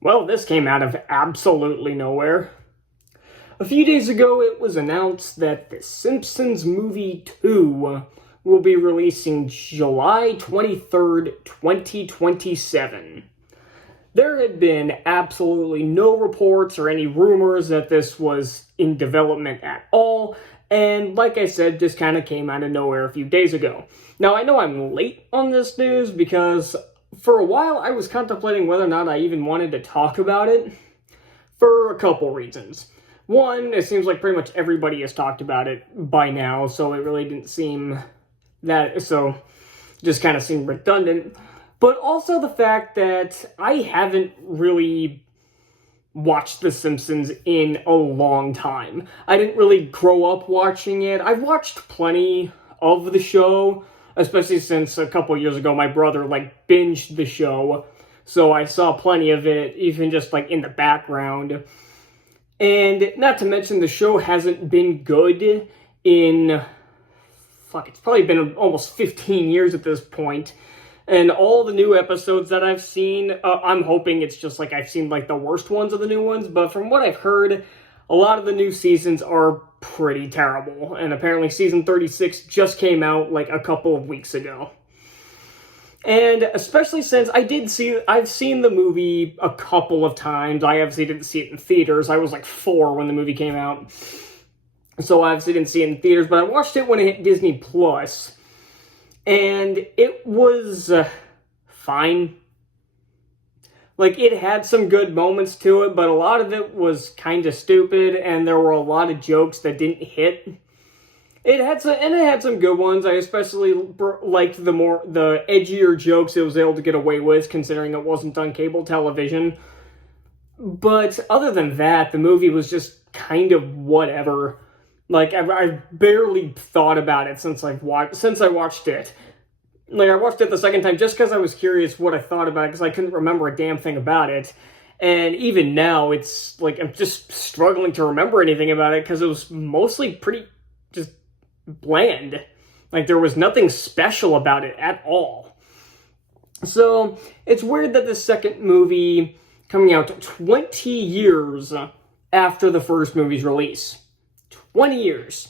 Well, this came out of absolutely nowhere. A few days ago, it was announced that the Simpsons Movie 2 will be releasing July 23rd, 2027. There had been absolutely no reports or any rumors that this was in development at all, and like I said, just kind of came out of nowhere a few days ago. Now, I know I'm late on this news because for a while I was contemplating whether or not I even wanted to talk about it for a couple reasons. One, it seems like pretty much everybody has talked about it by now, so it really didn't seem just kind of seemed redundant. But also the fact that I haven't really watched The Simpsons in a long time. I didn't really grow up watching it. I've watched plenty of the show, especially since a couple years ago my brother binged the show, so I saw plenty of it, even just in the background. And not to mention the show hasn't been good in, it's probably been almost 15 years at this point. And all the new episodes that I've seen, I'm hoping it's just I've seen the worst ones of the new ones, but from what I've heard, a lot of the new seasons are pretty terrible. And apparently season 36 just came out a couple of weeks ago. And especially since I've seen the movie a couple of times. I obviously didn't see it in theaters. I was 4 when the movie came out, so I obviously didn't see it in theaters, but I watched it when it hit Disney Plus. And it was fine. It had some good moments to it, but a lot of it was kind of stupid, and there were a lot of jokes that didn't hit. It had some good ones. I especially liked the edgier jokes it was able to get away with, considering it wasn't on cable television. But other than that, the movie was just kind of whatever. I barely thought about it since I watched it. I watched it the second time just because I was curious what I thought about it, because I couldn't remember a damn thing about it. And even now, it's I'm just struggling to remember anything about it because it was mostly pretty just bland. There was nothing special about it at all. So it's weird that the second movie coming out 20 years after the first movie's release. 20 years.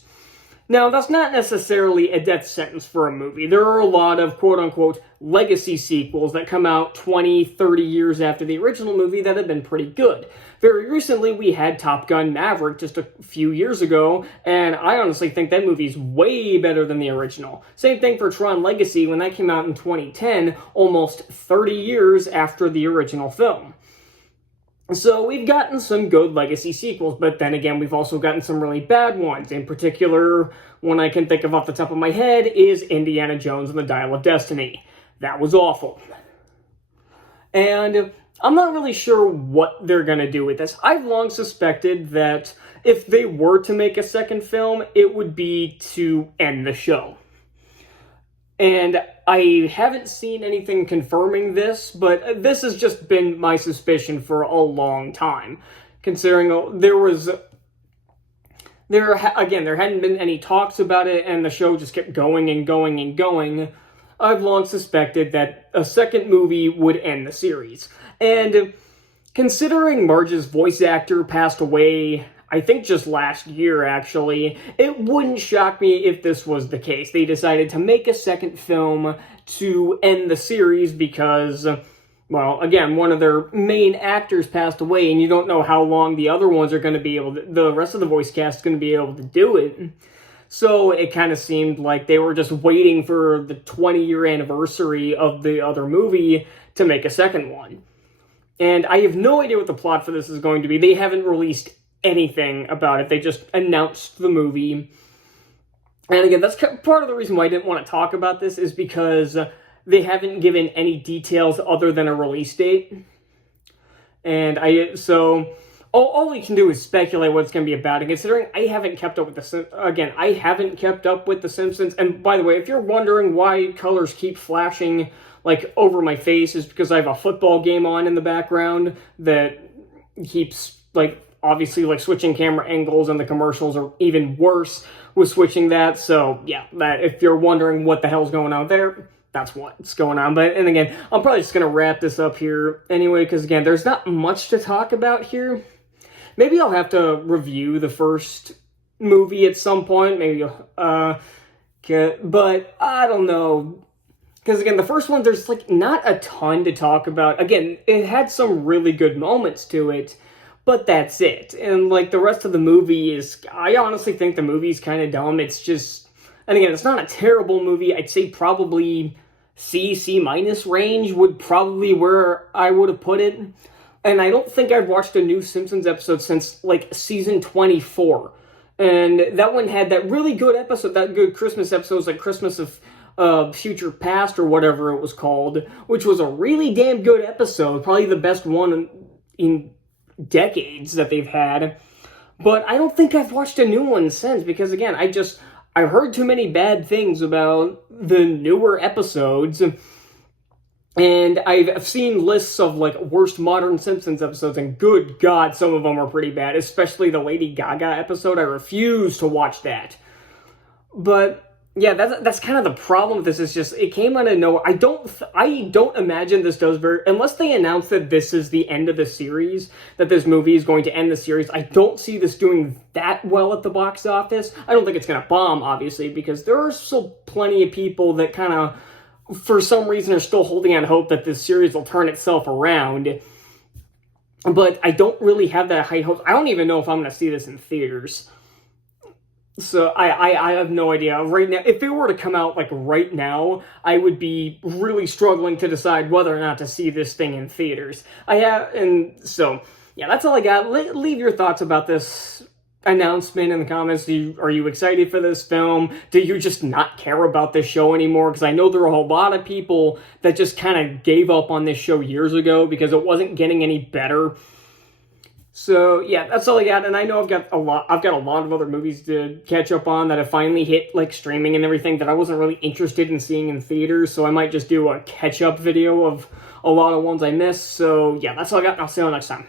Now, that's not necessarily a death sentence for a movie. There are a lot of quote-unquote legacy sequels that come out 20, 30 years after the original movie that have been pretty good. Very recently, we had Top Gun Maverick just a few years ago, and I honestly think that movie's way better than the original. Same thing for Tron Legacy when that came out in 2010, almost 30 years after the original film. So we've gotten some good legacy sequels, but then again, we've also gotten some really bad ones. In particular, one I can think of off the top of my head is Indiana Jones and the Dial of Destiny. That was awful. And I'm not really sure what they're going to do with this. I've long suspected that if they were to make a second film, it would be to end the show. And I haven't seen anything confirming this, but this has just been my suspicion for a long time. Considering there hadn't been any talks about it, and the show just kept going and going and going. I've long suspected that a second movie would end the series. And considering Marge's voice actor passed away, I think just last year, actually, it wouldn't shock me if this was the case. They decided to make a second film to end the series because, well, again, one of their main actors passed away, and you don't know how long the other ones are going to be able to, the rest of the voice cast is going to be able to do it. So it kind of seemed like they were just waiting for the 20-year anniversary of the other movie to make a second one. And I have no idea what the plot for this is going to be. They haven't released anything about it. They just announced the movie. And again, that's part of the reason why I didn't want to talk about this, is because they haven't given any details other than a release date. And all we can do is speculate what it's going to be about. And considering I haven't kept up with the Simpsons. And by the way, if you're wondering why colors keep flashing over my face, is because I have a football game on in the background that keeps obviously switching camera angles, and the commercials are even worse with switching that. So yeah, that if you're wondering what the hell's going on there, that's what's going on. But, and again, I'm probably just going to wrap this up here anyway, because again, there's not much to talk about here. Maybe I'll have to review the first movie at some point, maybe, but I don't know. Because again, the first one, there's like not a ton to talk about. Again, it had some really good moments to it, but that's it. And like the rest of the movie is, I honestly think the movie's kind of dumb. It's just, and again, it's not a terrible movie. I'd say probably C minus range would probably where I would have put it. And I don't think I've watched a new Simpsons episode since like season 24. And that one had that really good episode, that good Christmas episode, like Christmas of Future Past or whatever it was called, which was a really damn good episode, probably the best one in decades that they've had. But I don't think I've watched a new one since, because again, I heard too many bad things about the newer episodes, and I've seen lists of like worst modern Simpsons episodes, and good God, some of them are pretty bad, especially the Lady Gaga episode. I refuse to watch that. But yeah, that's kind of the problem with this. Is just it came out of nowhere. I don't imagine this does very, unless they announce that this is the end of the series, that this movie is going to end the series. I don't see this doing that well at the box office. I don't think it's going to bomb, obviously, because there are still plenty of people that kind of, for some reason, are still holding out hope that this series will turn itself around. But I don't really have that high hopes. I don't even know if I'm going to see this in theaters. So I have no idea. Right now, if it were to come out like right now, I would be really struggling to decide whether or not to see this thing in theaters. And so, yeah, that's all I got. Leave your thoughts about this announcement in the comments. Are you excited for this film? Do you just not care about this show anymore? Because I know there are a lot of people that just kind of gave up on this show years ago because it wasn't getting any better. So yeah, that's all I got, and I know I've got a lot of other movies to catch up on that have finally hit like streaming and everything that I wasn't really interested in seeing in theaters, so I might just do a catch-up video of a lot of ones I missed. So yeah, that's all I got, and I'll see you next time.